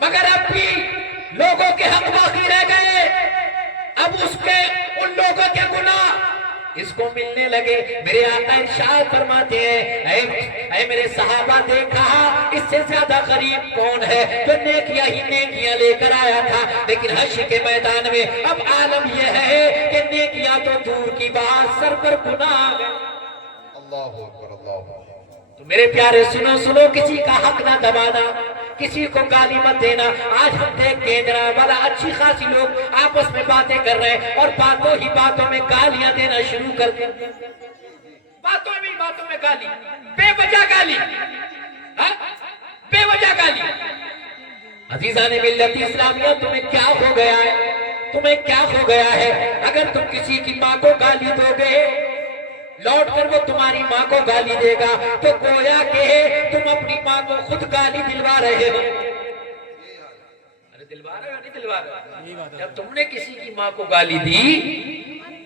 مگر اب بھی لوگوں کے حق باقی رہ گئے. اب اس کے ان لوگوں کے گناہ اس کو ملنے لگے. میرے آقا ارشاد فرماتے ہیں اے میرے صحابہ دیکھا اس سے زیادہ غریب کون ہے جو نیکیاں ہی نیکیاں لے کر آیا تھا. لیکن حشر کے میدان میں اب عالم یہ ہے کہ نیکیاں تو دور کی بات سر پر گناہ آ گئے. اللہ اکبر اللہ اکبر. تو میرے پیارے سنو کسی کا حق نہ دبانا, کسی کو گالی مت دینا. آج ہم دیکھتے ہیں جناب والا اچھی خاصی لوگ آپس میں باتیں کر رہے ہیں اور باتوں میں گالیاں دینا شروع کر دیں. باتوں میں گالی, بے وجہ گالی, بے وجہ گالی. عزیزان ملت اسلامیہ تمہیں کیا ہو گیا ہے, تمہیں کیا ہو گیا ہے؟ اگر تم کسی کی ماں کو گالی دو گے لوٹ کر وہ تمہاری ماں کو گالی دے گا تو گویا کہ تم اپنی ماں کو خود گالی دلوا رہے ہو. ارے دلوا رہے ہو نہیں دلوا رہے؟ جب تم نے کسی کی ماں کو گالی دی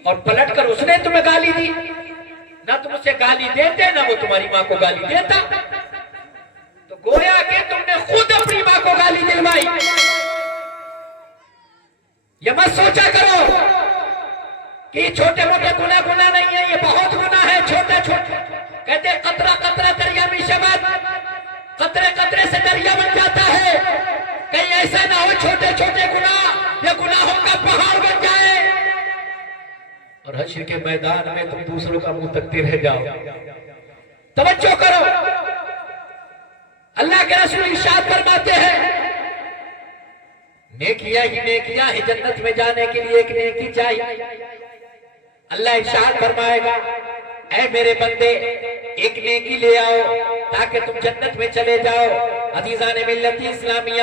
اور پلٹ کر اس نے تمہیں گالی دی, نہ تم اسے گالی دیتے نہ وہ تمہاری ماں کو گالی دیتا, تو گویا کہ تم نے خود اپنی ماں کو گالی دلوائی. یہ مت سوچا کرو کہ یہ چھوٹے موٹے گناہ نہیں ہے, یہ بہت گناہ ہے چھوٹے چھوٹے. کہتے ہیں قطرہ قطرہ دریا میں شبد, قطرے قطرے سے دریا بن جاتا ہے. کہیں ایسا نہ ہو چھوٹے چھوٹے گناہ یہ گناہوں کا پہاڑ بن جائے اور حشر کے میدان میں تم دوسروں کا منہ تکتے رہ جاؤ. توجہ کرو, اللہ کے رسول ارشاد فرماتے ہیں نیکیاں ہی نیکیاں ہی جنت میں جانے کے لیے ایک نیکی چاہیے. اللہ ارشاد فرمائے گا اے میرے بندے ایک نیکی لے آؤ تاکہ تم جنت میں چلے جاؤ. عزیزان ملت اسلامیہ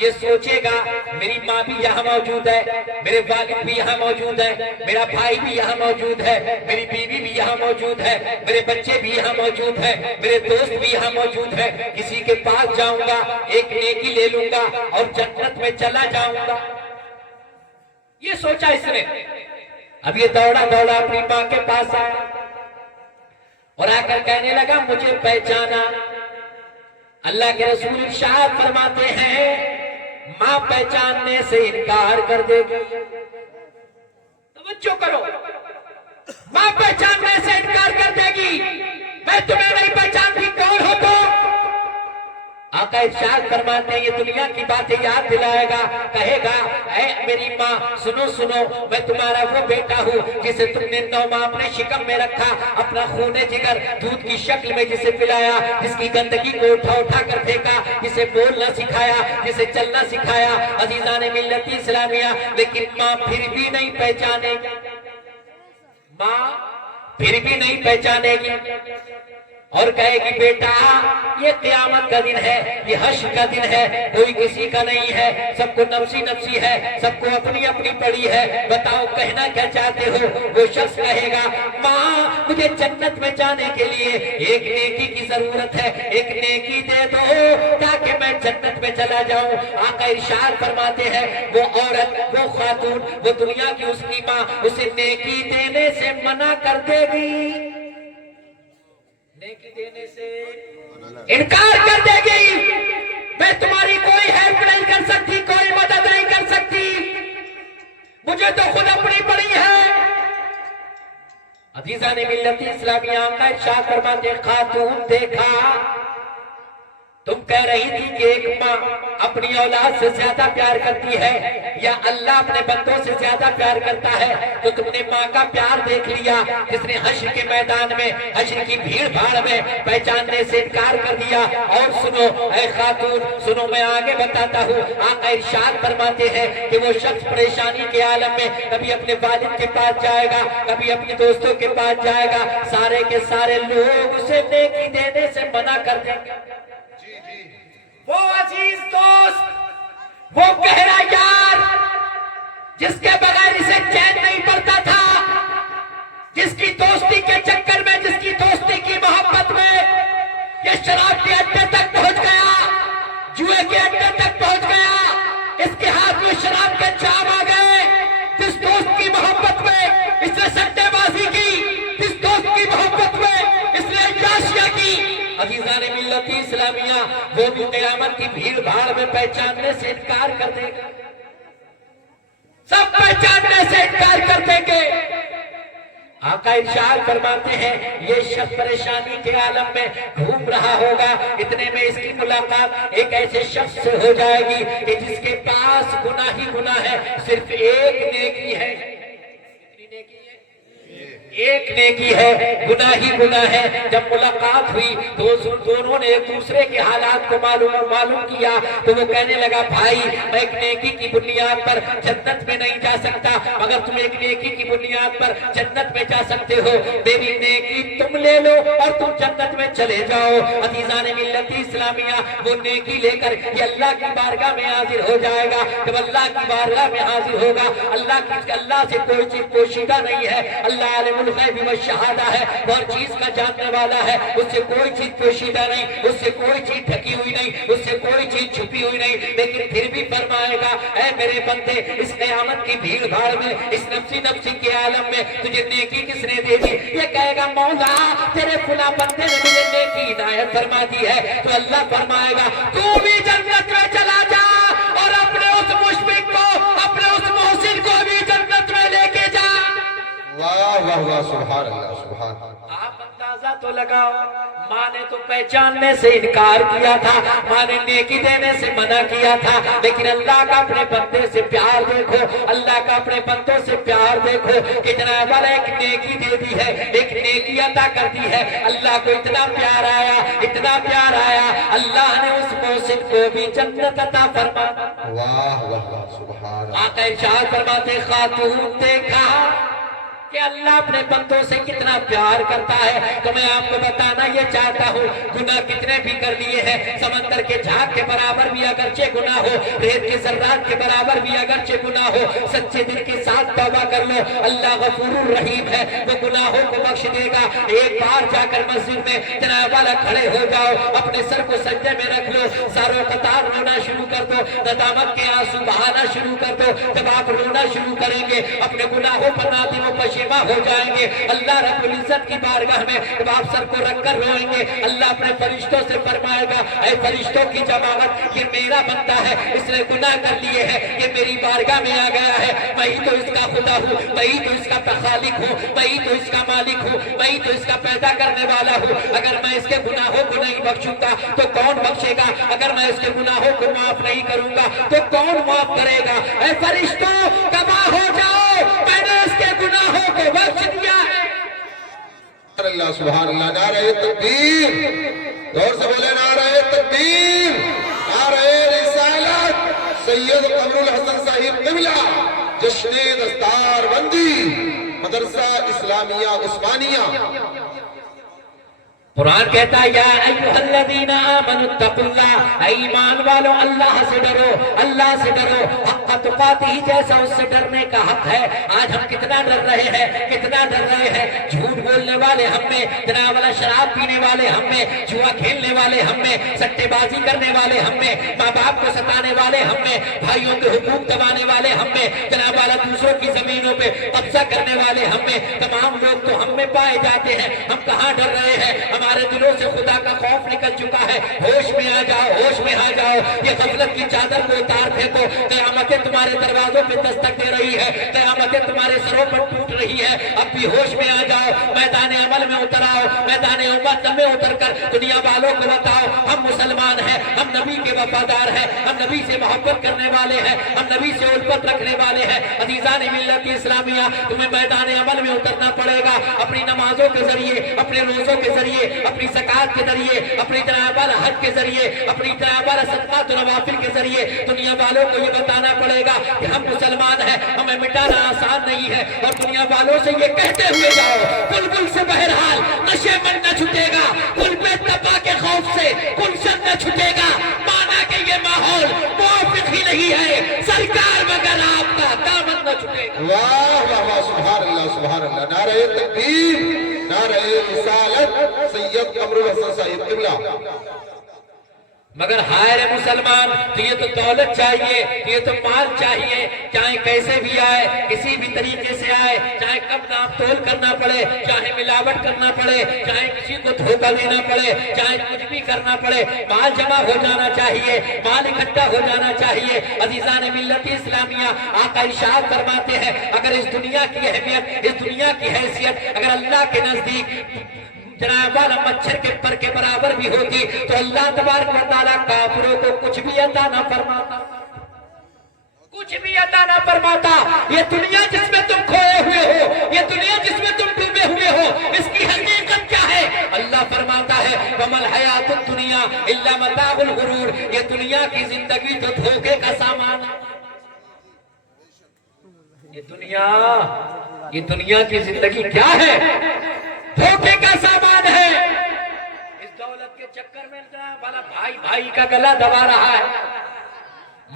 یہ سوچے گا میری ماں بھی یہاں موجود ہے, میرے والد بھی یہاں موجود ہے, میرا بھائی بھی یہاں موجود ہے, میری بیوی بھی یہاں موجود ہے, میرے بچے بھی یہاں موجود ہے, میرے دوست بھی یہاں موجود ہے. کسی کے پاس جاؤں گا ایک نیکی لے لوں گا اور جنت میں چلا جاؤں گا. یہ سوچا اس نے. اب یہ دوڑا اپنی ماں کے پاس آیا اور آ کر کہنے لگا مجھے پہچانا. اللہ کے رسول ارشاد فرماتے ہیں ماں پہچاننے سے انکار کر دے گی. توجہ کرو, ماں پہچاننے سے انکار کر دے گی. میں تمہیں نہیں پہچانتی, کون ہو تو؟ آقا ارشاد فرماتے ہیں یہ دنیا کی باتیں یاد دلائے گا, کہے گا اے میری ماں سنو میں تمہارا وہ بیٹا ہوں جسے تم نے 9 ماہ اپنے شکم میں رکھا, اپنا خون جگر دودھ کی شکل میں جسے پلایا, جس کی گندگی کو اٹھا کر پھینکا, جسے بولنا سکھایا, جسے چلنا سکھایا. عزیزان ملت اسلامیہ لیکن ماں پھر بھی نہیں پہچانے گی, ماں پھر بھی نہیں پہچانے گی اور کہے گی بیٹا یہ قیامت کا دن ہے, یہ حشر کا دن ہے, کوئی کسی کا نہیں ہے, سب کو نفسی ہے, سب کو اپنی اپنی پڑی ہے. بتاؤ کہنا کیا چاہتے ہو؟ وہ شخص کہے گا ماں مجھے جنت میں جانے کے لیے ایک نیکی کی ضرورت ہے, ایک نیکی دے دو تاکہ میں جنت میں چلا جاؤں. آقا ارشاد فرماتے ہیں وہ عورت, وہ خاتون, وہ دنیا کی اس کی ماں اسے نیکی دینے سے منع کر دے گی, نیکی دینے سے انکار کر دے گی. میں تمہاری کوئی ہیلپ نہیں کر سکتی, کوئی مدد نہیں کر سکتی, مجھے تو خود اپنی پڑی ہے. عزیزان ملت اسلامیہ آقا ارشاد فرماتے ہیں خاتون دیکھا تم کہہ رہی تھی کہ ایک ماں اپنی اولاد سے زیادہ پیار کرتی ہے یا اللہ اپنے بندوں سے زیادہ پیار کرتا ہے, تو تم نے ماں کا پیار دیکھ لیا جس نے حشر کے میدان میں, حشر کی بھیڑ بھاڑ میں پہچاننے سے انکار کر دیا. اور سنو اے خاتون سنو, میں آگے بتاتا ہوں. آقا ارشاد فرماتے ہیں کہ وہ شخص پریشانی کے عالم میں کبھی اپنے والد کے پاس جائے گا, کبھی اپنے دوستوں کے پاس جائے گا, سارے کے سارے لوگ اسے نیکی دینے سے منع کر دیں گے. وہ عزیز دوست, وہ گہرا یار جس کے بغیر اسے چین نہیں پڑتا تھا, جس کی دوستی کے چکر میں, جس کی دوستی کی محبت میں یہ شراب کے اڈے تک پہنچ گیا, جوئے کے اڈے تک پہنچ گیا, اس کے ہاتھ میں شراب کے جام آ گئے. جس دوست کی محبت میں اس نے سٹے بازی کی, جس دوست کی محبت میں اس نے عیاشیاں کی. عزیزان ملت اسلامیہ وہ بھی قیامت کی بھیڑ بھاڑ میں پہچاننے سے انکار کر دے گا، سب پہچاننے سے انکار کر دیں گے۔ آقا ارشاد فرماتے ہیں یہ شخص پریشانی کے عالم میں گھوم رہا ہوگا، اتنے میں اس کی ملاقات ایک ایسے شخص سے ہو جائے گی کہ جس کے پاس گناہ ہی گناہ ہے، صرف ایک نیکی ہے۔ کتنی نیکی ہے؟ ایک نیکی ہے، گناہ ہی گناہ ہے۔ جب ملاقات ہوئی تو دونوں نے ایک دوسرے کے حالات کو معلوم کیا تو وہ کہنے لگا بھائی میں ایک نیکی کی بنیاد پر جنت میں نہیں جا سکتا مگر تم ایک نیکی کی بنیاد پر جنت میں جا سکتے ہو، میری نیکی تم لے لو اور تم جنت میں چلے جاؤ۔ عزیزان ملت اسلامیہ وہ نیکی لے کر یہ اللہ کی بارگاہ میں حاضر ہو جائے گا۔ جب اللہ کی بارگاہ میں حاضر ہوگا اللہ سے کوئی چیز پوشیدہ نہیں ہے، اللہ عالم الغیب والشہادہ ہے، ہر چیز کا جاننے والا ہے، اس سے کوئی چیز پوشیدہ نہیں، اس سے کوئی چیز ڈھکی ہوئی نہیں، اس سے کوئی چیز چھپی ہوئی نہیں، لیکن پھر بھی فرمائے گا اے میرے بندے اس قیامت کی بھیڑ بھاڑ میں، اس نفسی کے عالم میں تجھے نیکی کس نے دے دی؟ یہ کہے گا مولا تیرے فلاں بندے نے مجھے نیکی عنایت فرما دی ہے، تو اللہ فرمائے گا تو بھی جنت میں چلا جا اور اپنے اس مشفق کو اپنے اس محسن کو بھی جنت میں لے کے جا۔ واہ واہ واہ، سبحان اللہ سبحان اللہ۔ آپ اندازہ تو لگاؤ، ماں نے تو پہچاننے سے انکار کیا تھا، ماں نے نیکی دینے سے منع کیا تھا، لیکن اللہ کا اپنے بندے سے پیار دیکھو، اللہ کا اپنے بندوں سے پیار دیکھو کہ جناب والا ایک نیکی دے دی ہے، ایک نیکی عطا کر دی ہے۔ اللہ کو اتنا پیار آیا، اتنا پیار آیا، اللہ نے اس محسن کو بھی جنت عطا فرما۔ واہ واہ واہ، سبحان اللہ۔ آقا ارشاد فرماتے خاتون دیکھا کہ اللہ اپنے بندوں سے کتنا پیار کرتا ہے، تو میں آپ کو بتانا یہ چاہتا ہوں گناہ کتنے بھی کر لیے ہیں، سمندر کے جھاگ کے برابر بھی اگرچہ گناہ ہو، ریت کے ذرات کے برابر بھی اگرچہ گناہ ہو، سچے دل کے ساتھ توبہ کر لو، اللہ غفور الرحیم ہے، وہ گناہوں کو بخش دے گا۔ ایک بار جا کر مسجد میں جناب والا کھڑے ہو جاؤ، اپنے سر کو سجدے میں رکھ لو، ساروں قطار رونا شروع کر دو، ندامت کے آنسو بہانا شروع کر دو۔ جب آپ رونا شروع کریں گے اپنے گناہوں پر نادم و پشیماں ہو جائیں گے، اللہ رب العزت کی بارگاہ میں جب آپ سر کو رکھ کر روئیں گے اللہ اپنے فرشتوں سے فرمائے گا اے فرشتوں کی جماعت یہ میرا بندہ ہے، اس نے گناہ کر لیے ہیں، یہ میری بارگاہ میں آ گیا ہے، میں ہی تو اس کا خدا ہوں، میں ہی تو اس کا خالق ہوں، میں ہی تو اس کا مالک ہوں، میں ہی تو اس کا پیدا کرنے والا ہوں۔ اگر میں اس کے گناہوں کو نہیں بخشوں گا تو کون بخشے گا؟ اگر میں اس کے گناہوں کو معاف نہیں کروں گا تو کون معاف کرے گا؟ اے فرشتوں گواہ ہو جاؤ میں نے اس کے گناہوں کو بخش دیا ہے۔ اللہ سبحان اللہ، نعرہ تکبیر، دور سے بولے نعرہ تکبیر، نعرہ رسالت، سید قمر الحسن صاحب قبلہ، جشن دستار بندی، مدرسہ اسلامیہ عثمانیہ۔ قرآن کہتا ہے یا ایھا الذین آمنوا اتقوا اللہ، اے ایمان والو اللہ سے ڈرو، اللہ سے ڈرو حق تقاتہ، جیسا اس سے ڈرنے کا حق ہے۔ آج ہم کتنا ڈر رہے ہیں، کتنا ڈر رہے ہیں، جھوٹ بولنے والے ہم میں، جناب والا شراب پینے والے ہم میں، جوا کھیلنے والے ہم میں، سٹے بازی کرنے والے ہم میں، ماں باپ کو ستانے والے ہم میں، بھائیوں کے حقوق دبانے والے ہم میں، جناب والا دوسروں کی زمینوں پہ قبضہ کرنے والے ہم میں، تمام لوگ تو ہم میں پائے جاتے ہیں۔ ہم کہاں ڈر رہے ہیں؟ ہمارے دلوں سے خدا کا خوف نکل چکا ہے۔ ہوش میں آ جاؤ، ہوش میں آ جاؤ، یہ غفلت کی چادر کو اتار پھینکو، قیامتیں تمہارے دروازوں پہ دستک دے رہی ہے، قیامتیں تمہارے سروں پر ٹوٹ رہی ہے، اب بھی ہوش میں آ جاؤ، میدان عمل میں اتر آؤ، میدان امت میں اتر کر دنیا والوں کو بتاؤ ہم مسلمان ہیں، ہم نبی کے وفادار ہیں، ہم نبی سے محبت کرنے والے ہیں، ہم نبی سے الفت رکھنے والے ہیں۔ عزیزان ملت اسلامیہ تمہیں میدان عمل میں اترنا پڑے گا، اپنی نمازوں کے ذریعے، اپنے روزوں کے ذریعے، اپنی زکات کے ذریعے، اپنی جناب والا حج کے ذریعے، اپنی جناب والا صدقات و نوافل کے ذریعے دنیا والوں کو یہ بتانا پڑے گا کہ ہم مسلمان ہیں، ہمیں مٹانا آسان نہیں ہے، اور دنیا والوں سے یہ کہتے ہوئے جاؤ بلبل سے بہرحال نشے من نہ چھٹے گا، پل پہ تباہ کے خوف سے گلشن نہ چھٹے گا، مانا کہ یہ ماحول موافق ہی نہیں ہے سرکار مگر آپ کا دامن نہ چھٹے گا۔ واہ واہ واہ، سبحان اللہ سبحان اللہ، نعرہ تکبیر، نعرہ رسالت، سید قمر الحسن صاحب قبلہ۔ مگر ہائے رے مسلمان، تو یہ تو دولت چاہیے، یہ تو مال چاہیے، چاہے کیسے بھی آئے، کسی بھی طریقے سے آئے، چاہے کم ناپ تول کرنا پڑے، چاہے ملاوٹ کرنا پڑے، چاہے کسی کو دھوکہ دینا پڑے، چاہے کچھ بھی کرنا پڑے، مال جمع ہو جانا چاہیے، مال اکٹھا ہو جانا چاہیے۔ عزیزان ملت اسلامیہ، آقا ارشاد فرماتے ہیں اگر اس دنیا کی اہمیت، اس دنیا کی حیثیت اگر اللہ کے نزدیک جناب والا مچھر کے پر کے برابر بھی ہوتی تو اللہ تبارک و تعالیٰ کافروں کو کچھ بھی عطا نہ فرماتا، کچھ بھی عطا نہ فرماتا۔ یہ دنیا جس میں تم کھوئے ہوئے ہو، یہ دنیا جس میں تم ڈوبے ہوئے ہو، اس کی حقیقت کیا ہے؟ اللہ فرماتا ہے وَمَا الْحَيَاةُ الدُّنْيَا إِلَّا مَتَاعُ الْغُرُورِ، یہ دنیا کی زندگی تو دھوکے کا سامان ہے۔ یہ دنیا کی زندگی کیا ہے؟ دھوکے کا سامان ہے۔ اس دولت کے چکر میں والا بھائی بھائی کا گلا دبا رہا ہے،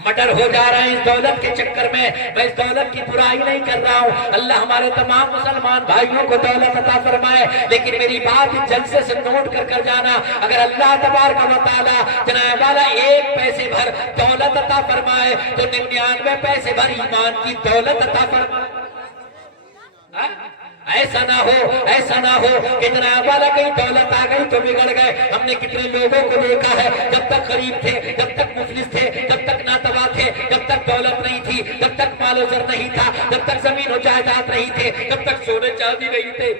مٹر ہو جا رہا ہے اس دولت کے چکر میں۔ میں اس دولت کی برائی نہیں کر رہا ہوں، اللہ ہمارے تمام مسلمان بھائیوں کو دولت عطا فرمائے، لیکن میری بات اس جلسے سے نوٹ کر جانا، اگر اللہ تبارک و تعالیٰ جناب والا 1 پیسے بھر دولت عطا فرمائے تو 99 پیسے بھر ایمان کی دولت عطا فرمائے۔ ایسا نہ ہو کہ جناب والا کہیں دولت آ گئی تو بگڑ گئے۔ ہم نے کتنے لوگوں کو دیکھا ہے، جب تک غریب تھے، جب تک مفلس تھے، جب تک ناتوا تھے، جب تک دولت نہیں تھی، جب تک مال و زر نہیں تھا، جب تک زمین و جائیداد نہیں تھے، جب تک سونے چاندی نہیں تھے،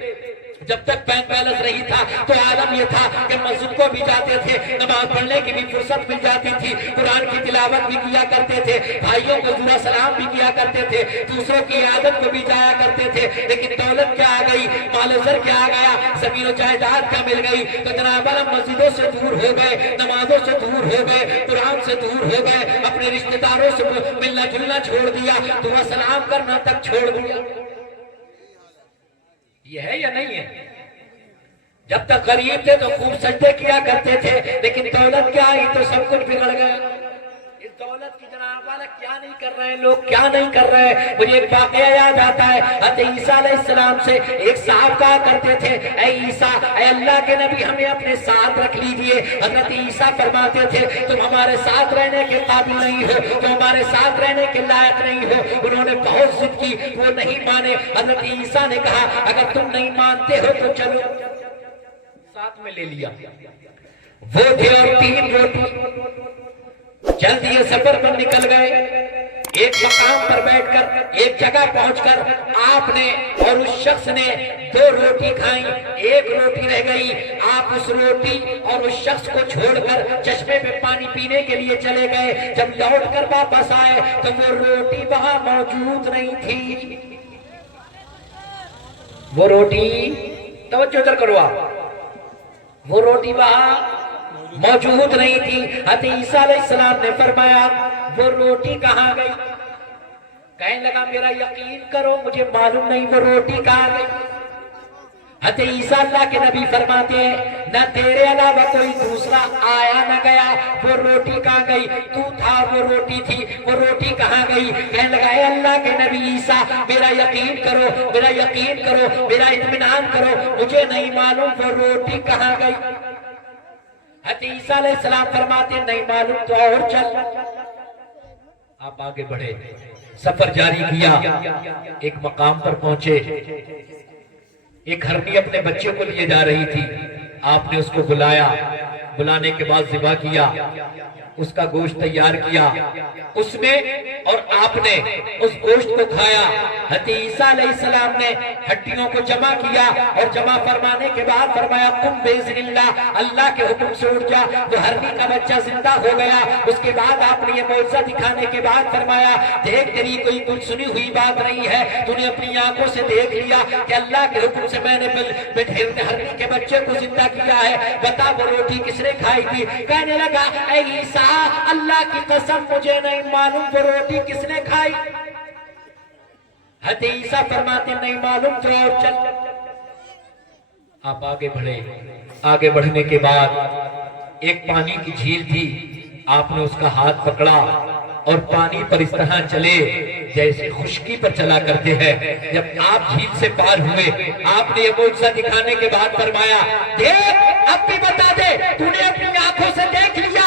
جب تک بینک بیلنس نہیں تھا، تو عالم یہ تھا کہ مسجد کو بھی جاتے تھے، نماز پڑھنے کی بھی فرصت مل جاتی تھی، قرآن کی تلاوت بھی کیا کرتے تھے، بھائیوں کو ذرا سلام بھی کیا کرتے تھے، دوسروں کی عادت کو بھی جایا کرتے تھے۔ لیکن دولت کیا آ گئی، مال و زر کیا آ گیا، زمین و جائیداد کیا مل گئی، تو جناب والا مسجدوں سے دور ہو گئے، نمازوں سے دور ہو گئے، قرآن سے دور ہو گئے، اپنے رشتہ داروں سے ملنا جلنا چھوڑ دیا، دعا سلام کرنا تک چھوڑ دیا۔ یہ ہے یا نہیں ہے؟ جب تک غریب تھے تو خوب سجدے کیا کرتے تھے، لیکن دولت کیا آئی تو سب کچھ بگڑ گیا۔ اس دولت کی جناب والا کیا نہیں کر رہے ہیں لوگ، کیا نہیں کر رہے ہیں۔ مجھے ایک واقعہ یاد آتا ہے، حضرت عیسیٰ علیہ السلام سے ایک صاحب کہا کرتے تھے اے عیسیٰ، اے اللہ کے نبی ہمیں اپنے ساتھ رکھ لیجئے۔ حضرت عیسیٰ فرماتے تھے تم ہمارے ساتھ رہنے کے قابل نہیں ہو، تم ہمارے ساتھ رہنے کے لائق نہیں ہو۔ انہوں نے بہت ضد کی، وہ نہیں مانے۔ حضرت عیسیٰ نے کہا اگر تم نہیں مانتے ہو تو چلو، ساتھ میں لے لیا۔ وہ تھے اور 3 روٹی، چل دیے، سفر پر نکل گئے۔ ایک مقام پر بیٹھ کر، ایک جگہ پہنچ کر آپ نے اور اس شخص نے 2 روٹی کھائیں، 1 روٹی رہ گئی۔ آپ اس روٹی اور اس شخص کو چھوڑ کر چشمے میں پانی پینے کے لیے چلے گئے۔ جب لوٹ کر واپس آئے تو وہ روٹی وہاں موجود نہیں تھی۔ وہ روٹی، توجہ ادھر کرو آپ، وہ روٹی وہاں موجود نہیں تھی۔ حضرت عیسیٰ علیہ السلام نے فرمایا وہ روٹی کہاں گئی؟ کہنے لگا میرا یقین کرو مجھے معلوم نہیں وہ روٹی کہاں گئی۔ حضرت عیسیٰ اللہ کے نبی فرماتے ہیں نہ تیرے علاوہ کوئی دوسرا آیا نہ گیا، وہ روٹی کہاں گئی؟ تو تھا وہ روٹی تھی، وہ روٹی کہاں گئی؟ کہنے لگا اے اللہ کے نبی عیسیٰ میرا یقین کرو، میرا یقین کرو، میرا اطمینان کرو، مجھے نہیں معلوم وہ روٹی کہاں گئی۔ حضرت عیسیٰ علیہ السلام فرماتے ہیں نہیں معلوم تو اور چل۔ آپ آگے بڑھے، سفر جاری کیا، ایک مقام پر پہنچے۔ ایک ہرنی اپنے بچے کو لیے جا رہی تھی، آپ نے اس کو بلایا، بلانے کے بعد ذبح کیا، اس کا گوشت تیار کیا، اس میں اور آپ نے اس گوشت کو کھایا۔ حضرت عیسیٰ علیہ السلام نے ہڈیوں کو جمع کیا اور جمع فرمانے کے بعد فرمایا قم بإذن اللہ، اللہ کے حکم سے اٹھ جا۔ تو ہرنی کا بچہ زندہ ہو گیا۔ اس کے بعد آپ نے یہ معجزہ دکھانے کے بعد فرمایا دیکھ تیری کوئی کچھ سنی ہوئی بات نہیں ہے، تو نے اپنی آنکھوں سے دیکھ لیا کہ اللہ کے حکم سے میں نے ہرنی کے بچے کو زندہ کیا ہے، بتا وہ روٹی کس نے کھائی تھی؟ کہنے لگا اے عیسیٰ اللہ کی قسم مجھے نہیں معلوم وہ روٹی کس نے کھائی۔ حضرت عیسیٰ فرماتے نہیں معلوم تو اور چل۔ آپ آگے بڑھے، آگے بڑھنے کے بعد ایک پانی کی جھیل تھی، آپ نے اس کا ہاتھ پکڑا اور پانی پر اس طرح چلے جیسے خشکی پر چلا کرتے ہیں۔ جب آپ جھیل سے پار ہوئے، آپ نے یہ معجزہ دکھانے کے بعد فرمایا دیکھ اب بھی بتا دے تو نے اپنی آنکھوں سے دیکھ لیا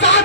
7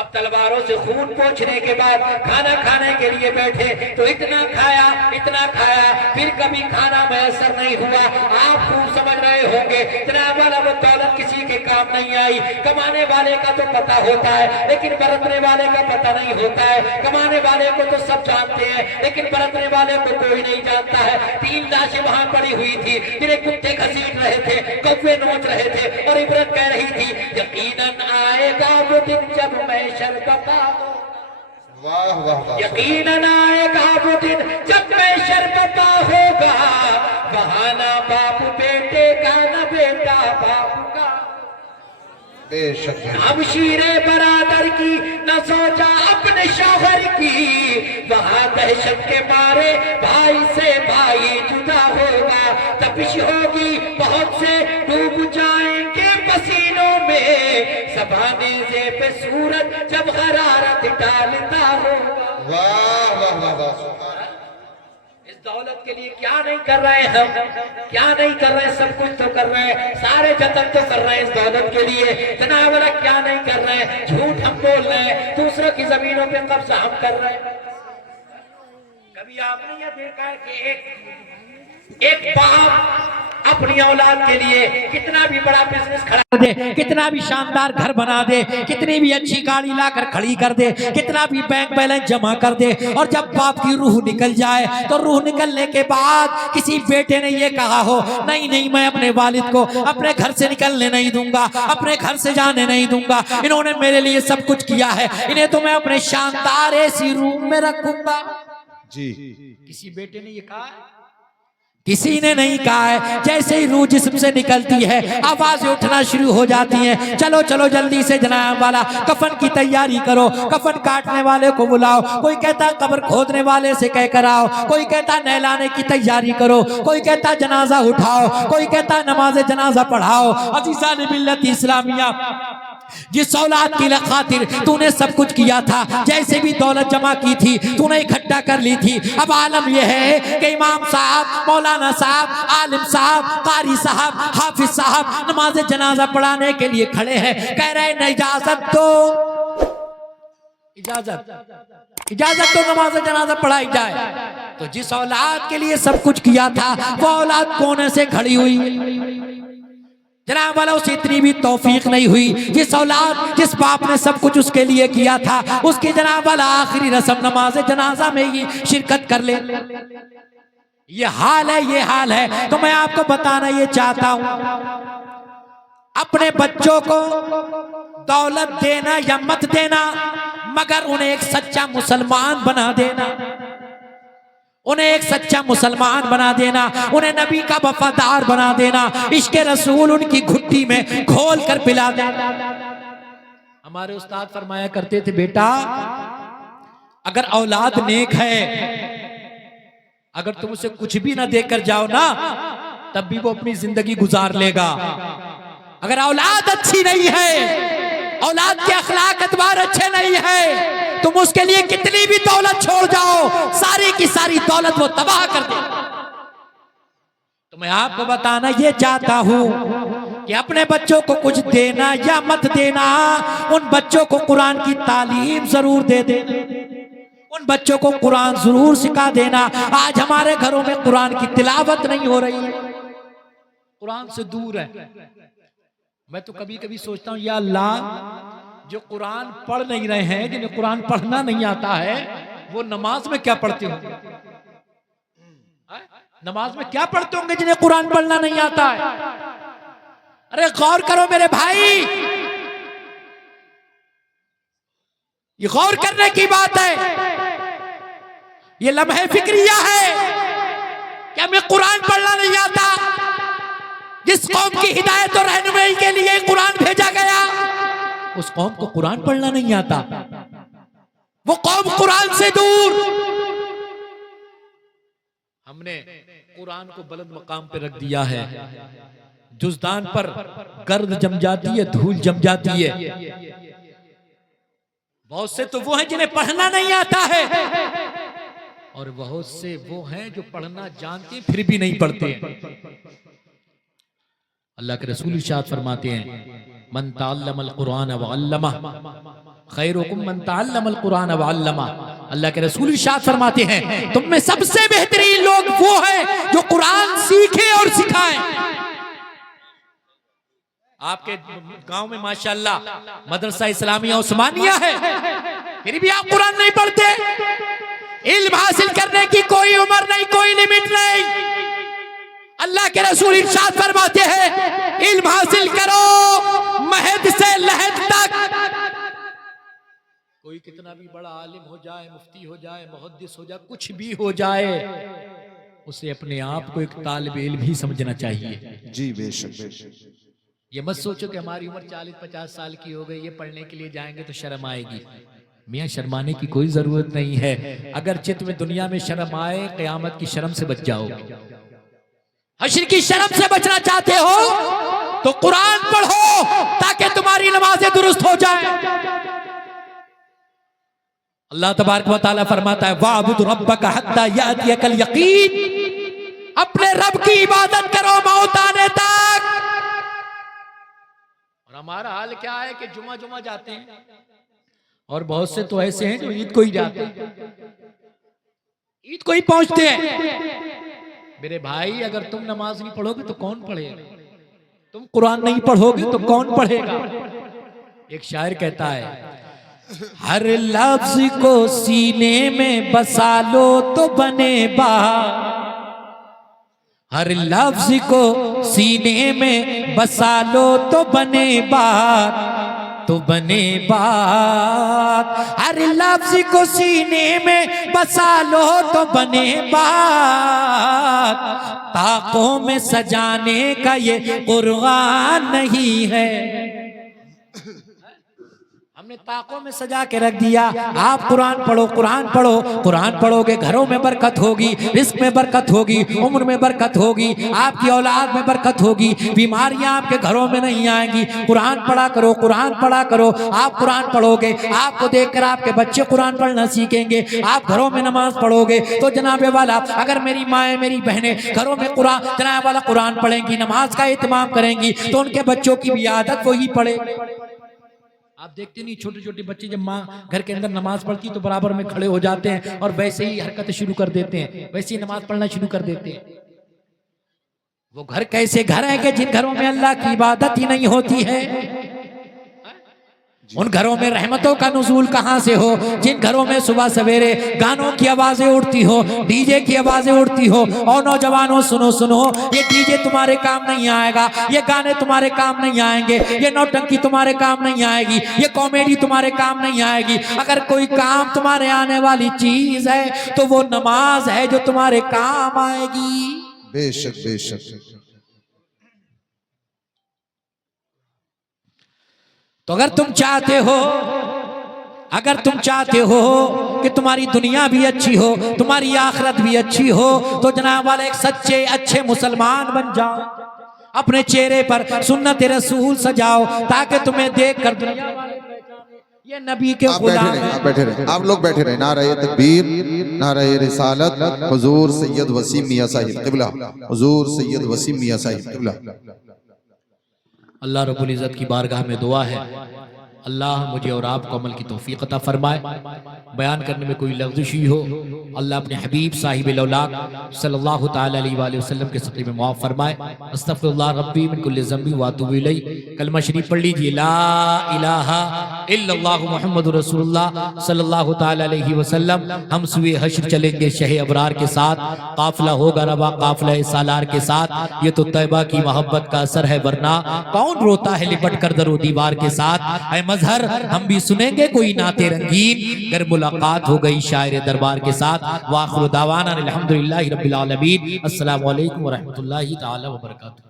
اب تلواروں سے خون پوچھنے کے بعد کھانا کھانے کے لیے بیٹھے تو اتنا کھایا پھر کبھی کھانا میسر نہیں ہوا. آپ خوب سمجھ رہے ہوں گے جناب والا وہ دولت کسی کے کام نہیں آئی. کمانے والے کا تو پتہ ہوتا ہے لیکن برتنے والے کا پتہ نہیں ہوتا ہے. کمانے والے کو تو سب جانتے ہیں لیکن برتنے والے کو کوئی نہیں جانتا ہے. 3 لاشیں وہاں پڑی ہوئی تھی جنہیں کتے گھسیٹ رہے تھے, کوے نوچ رہے تھے اور عبرت کہہ رہی تھی یقیناً آئے گا وہ دن جب محشر بپا ہو. واہ واہ واہ. یقیناً آئے گا وہ دن جب محشر بپا ہوگا, وہاں نہ باپ بیٹے کا نہ بیٹا باپ کا, بے شک اب شیر برادر کی نہ سوچا اپنے شوہر کی, وہاں دہشت کے مارے بھائی سے بھائی جدا ہوگا. تپش ہوگی بہت سے ڈوب جائیں گے پسینوں میں, سبانے سے پہ سورج جب حرارت ڈالتا ہوگا. واہ واہ واہ واہ. اس دولت کے لیے کیا نہیں کر رہے ہم, کیا نہیں کر رہے, سب کچھ تو کر رہے ہیں, سارے جتن تو کر رہے ہیں اس دولت کے لیے. جناب والا کیا نہیں کر رہے ہیں, جھوٹ ہم بول رہے ہیں, دوسروں کی زمینوں پہ قبضہ ہم کر رہے ہیں. کبھی آپ نے یہ دیکھا ہے کہ ایک باپ اپنی اولاد کے لیے کتنا بھی بڑا بزنس کھڑا دے, کتنا بھی شاندار گھر بنا دے, کتنی بھی اچھی گاڑی لا کر کھڑی کر دے, کتنا بھی بینک بیلنس جمع کر دے, اور جب باپ کی روح نکل جائے تو روح نکلنے کے بعد کسی بیٹے نے یہ کہا ہو نہیں میں اپنے والد کو اپنے گھر سے نکلنے نہیں دوں گا, اپنے گھر سے جانے نہیں دوں گا, انہوں نے میرے لیے سب کچھ کیا ہے, انہیں تو میں اپنے شاندار ایسی روم میں رکھوں گا. جی کسی بیٹے نے یہ کہا ہے؟ کسی نے نہیں کہا ہے. جیسے ہی روح جسم سے نکلتی ہے آوازیں اٹھنا شروع ہو جاتی ہیں, چلو چلو جلدی سے جناب والا کفن کی تیاری کرو, کفن کاٹنے والے کو بلاؤ, کوئی کہتا قبر کھودنے والے سے کہہ کر آؤ, کوئی کہتا نہلانے کی تیاری کرو, کوئی کہتا جنازہ اٹھاؤ, کوئی کہتا نماز جنازہ پڑھاؤ. عزیزان ملت اسلامیہ, جس اولاد کی خاطر تو نے سب کچھ کیا تھا, جیسے بھی دولت جمع کی تھی تو نے اکٹھا کر لی تھی, اب عالم یہ ہے کہ امام صاحب, مولانا صاحب, عالم صاحب, قاری صاحب, حافظ صاحب نماز جنازہ پڑھانے کے لیے کھڑے ہیں, کہہ رہے ہیں اجازت دو, اجازت تو نماز جنازہ پڑھائی جائے. تو جس اولاد کے لیے سب کچھ کیا تھا وہ اولاد کونے سے کھڑی ہوئی. جناب والا اسے اتنی بھی توفیق نہیں ہوئی. جس اولاد, جس باپ نے سب کچھ اس کے لیے کیا تھا, اس کی جناب والا آخری رسم نماز جنازہ میں ہی شرکت کر لے. یہ حال ہے. تو میں آپ کو بتانا یہ چاہتا ہوں, اپنے بچوں کو دولت دینا یا مت دینا, مگر انہیں ایک سچا مسلمان بنا دینا, انہیں ایک سچا مسلمان بنا دینا, انہیں نبی کا وفادار بنا دینا, عشق رسول ان کی گھٹی میں کھول کر پلا دینا. ہمارے استاد فرمایا کرتے تھے بیٹا اگر اولاد نیک ہے, اگر تم اسے کچھ بھی نہ دے کر جاؤ نا تب بھی وہ اپنی زندگی گزار لے گا. اگر اولاد اچھی نہیں ہے, اولاد کے اخلاق اتبار اچھے نہیں ہے, تم اس کے لیے کتنی بھی دولت چھوڑ جاؤ, ساری کی ساری دولت وہ تباہ کر دے. تو میں آپ کو بتانا یہ چاہتا ہوں کہ اپنے بچوں کو کچھ دینا یا مت دینا, ان بچوں کو قرآن کی تعلیم ضرور دے دینا, ان بچوں کو قرآن ضرور سکھا دینا. آج ہمارے گھروں میں قرآن کی تلاوت نہیں ہو رہی ہے, قرآن سے دور ہے. میں تو کبھی کبھی سوچتا ہوں یا اللہ جو قرآن پڑھ نہیں رہے ہیں, جنہیں قرآن پڑھنا نہیں آتا ہے, وہ نماز میں کیا پڑھتے ہوں گے, نماز میں کیا پڑھتے ہوں گے جنہیں قرآن پڑھنا نہیں آتا ہے. ارے غور کرو میرے بھائی, یہ غور کرنے کی بات ہے, یہ لمحے فکریہ ہے کہ ہمیں قرآن پڑھنا نہیں آتا. جس قوم کی ہدایت اور رہنمائی کے لیے قرآن بھیجا گیا اس قوم کو قرآن پڑھنا نہیں آتا, وہ قوم قرآن سے دور. ہم نے قرآن کو بلند مقام پہ رکھ دیا ہے, جزدان پر گرد جم جاتی ہے, دھول جم جاتی ہے. بہت سے تو وہ ہیں جنہیں پڑھنا نہیں آتا ہے, اور بہت سے وہ ہیں جو پڑھنا جانتے ہیں پھر بھی نہیں پڑھتے. اللہ کے رسول ارشاد فرماتے ہیں من تعلم القرآن وعلمہ خیرکم من تعلم القرآن وعلمہ، اللہ کے رسول ارشاد فرماتے ہیں تم میں سب سے بہترین لوگ وہ ہیں جو قرآن سیکھیں اور سکھائیں۔ آپ کے گاؤں میں ماشاءاللہ مدرسہ اسلامیہ عثمانیہ ہے، پھر بھی آپ قرآن نہیں پڑھتے۔ علم حاصل کرنے کی کوئی عمر نہیں، کوئی لیمٹ نہیں۔ اللہ کے رسول ارشاد فرماتے ہیں علم حاصل کرو مہد سے لحد تک۔ کوئی کتنا بھی بڑا عالم ہو جائے، مفتی ہو جائے، محدث ہو جائے، کچھ بھی ہو جائے، اسے اپنے آپ کو ایک طالب علم ہی سمجھنا چاہیے۔ جی بے شک۔ یہ مت سوچو کہ ہماری عمر 40-50 سال کی ہو گئی، یہ پڑھنے کے لیے جائیں گے تو شرم آئے گی۔ میاں شرمانے کی کوئی ضرورت نہیں ہے، اگرچہ تمہیں دنیا میں شرم آئے، قیامت کی شرم سے بچ جاؤ گے۔ حشر کی شرم سے بچنا چاہتے ہو تو قرآن پڑھو تاکہ تمہاری نمازیں درست ہو جائیں۔ اللہ تبارک و تعالیٰ فرماتا ہے وَاعْبُدْ رَبَّكَ حَتَّى يَأْتِيَكَ الْيَقِينُ، اپنے رب کی عبادت کرو موت آنے تک۔ اور ہمارا حال کیا ہے کہ جمعہ جاتے ہیں، اور بہت سے تو ایسے ہیں جو عید کو ہی جاتے ہیں، عید کو ہی پہنچتے ہیں۔ میرے بھائی اگر تم نماز نہیں پڑھو گے تو کون پڑھے گا؟ تم قرآن نہیں پڑھو گے تو کون پڑھے گا؟ ایک شاعر کہتا ہے ہر لفظ کو سینے میں بسا لو تو بنے بات، ہر لفظ کو سینے میں بسا لو تو بنے بات، تو بنے بات، ہر لفظ کو سینے میں بسا لو تو بنے بات، طاقوں میں سجانے کا یہ قرآن نہیں ہے۔ ہم نے طاقوں میں سجا کے رکھ دیا۔ آپ قرآن پڑھو، قرآن پڑھو، قرآن پڑھو گے گھروں میں برکت ہوگی، رزق میں برکت ہوگی، عمر میں برکت ہوگی، آپ کی اولاد میں برکت ہوگی، بیماریاں آپ کے گھروں میں نہیں آئیں گی۔ قرآن پڑھا کرو، قرآن پڑھا کرو۔ آپ قرآن پڑھو گے، آپ کو دیکھ کر آپ کے بچے قرآن پڑھنا سیکھیں گے۔ آپ گھروں میں نماز پڑھو گے تو جناب والا اگر میری مائیں میری بہنیں گھروں میں قرآن جناب والا قرآن پڑھیں گی، نماز کا اہتمام کریں گی تو ان کے بچوں کی بھی عادت وہی پڑھے۔ آپ دیکھتے نہیں چھوٹے چھوٹے بچے جب ماں گھر کے اندر نماز پڑھتی تو برابر میں کھڑے ہو جاتے ہیں اور ویسے ہی حرکتیں شروع کر دیتے ہیں، ویسے ہی نماز پڑھنا شروع کر دیتے ہیں۔ وہ گھر کیسے گھر ہیں کہ جن گھروں میں اللہ کی عبادت ہی نہیں ہوتی ہے؟ ان گھروں میں رحمتوں کا نزول کہاں سے ہو؟ جن گھروں میں صبح سویرے گانوں کی آوازیں اڑتی ہو، ڈی جے کی آوازیں اڑتی ہو، اور نوجوانوں سنو سنو، یہ ڈی جے تمہارے کام نہیں آئے گا، یہ گانے تمہارے کام نہیں آئیں گے، یہ نوٹنکی تمہارے کام نہیں آئے گی، یہ کامیڈی تمہارے کام نہیں آئے گی۔ اگر کوئی کام تمہارے آنے والی چیز ہے تو وہ نماز ہے جو تمہارے کام آئے گی۔ بے شک بے شک۔ تو اگر تم چاہتے ہو کہ تمہاری دنیا بھی اچھی ہو، تمہاری آخرت بھی اچھی ہو، تو جناب والے ایک سچے اچھے مسلمان بن جاؤ، اپنے چہرے پر سنت رسول سجاؤ تاکہ تمہیں دیکھ کر دنیا والے یہ نبی کے غلام ہیں۔ آپ بیٹھے رہے، آپ لوگ بیٹھے رہے۔ نعرہ تکبیر، نعرہ رسالت، حضور سید وسیم میاں صاحب قبلہ، حضور سید وسیم میاں صاحب قبلہ۔ اللہ رب العزت کی بارگاہ میں دعا ہے اللہ مجھے اور آپ کو عمل کی توفیق عطا فرمائے، بیان کرنے میں کوئی لغزشی ہو اللہ اپنے حبیب صاحب الاولاق صلی اللہ تعالی علیہ وآلہ وسلم کے صدقے میں معاف فرمائے۔ استغفر اللہ ربی من کل ذنب واتوب الیہ۔ کلمہ شریف پڑھ لیجئے، لا الہ الا اللہ محمد رسول اللہ صلی اللہ تعالی علیہ وسلم۔ ہم سوئے حشر چلیں گے شہ ابرار کے ساتھ، قافلہ ہوگا روا قافلہ سالار کے ساتھ۔ یہ تو طیبہ کی محبت کا اثر ہے، ورنہ کون روتا ہے لپٹ کر در و دیوار کے ساتھ۔ اے مظہر ہم بھی سنیں گے کوئی نعت رنگین اگر ملاقات ہو گئی شاعر دربار کے ساتھ۔ وآخر دعوانا الحمدللہ رب العالمین۔ السلام علیکم ورحمۃ اللہ تعالی وبرکاتہ۔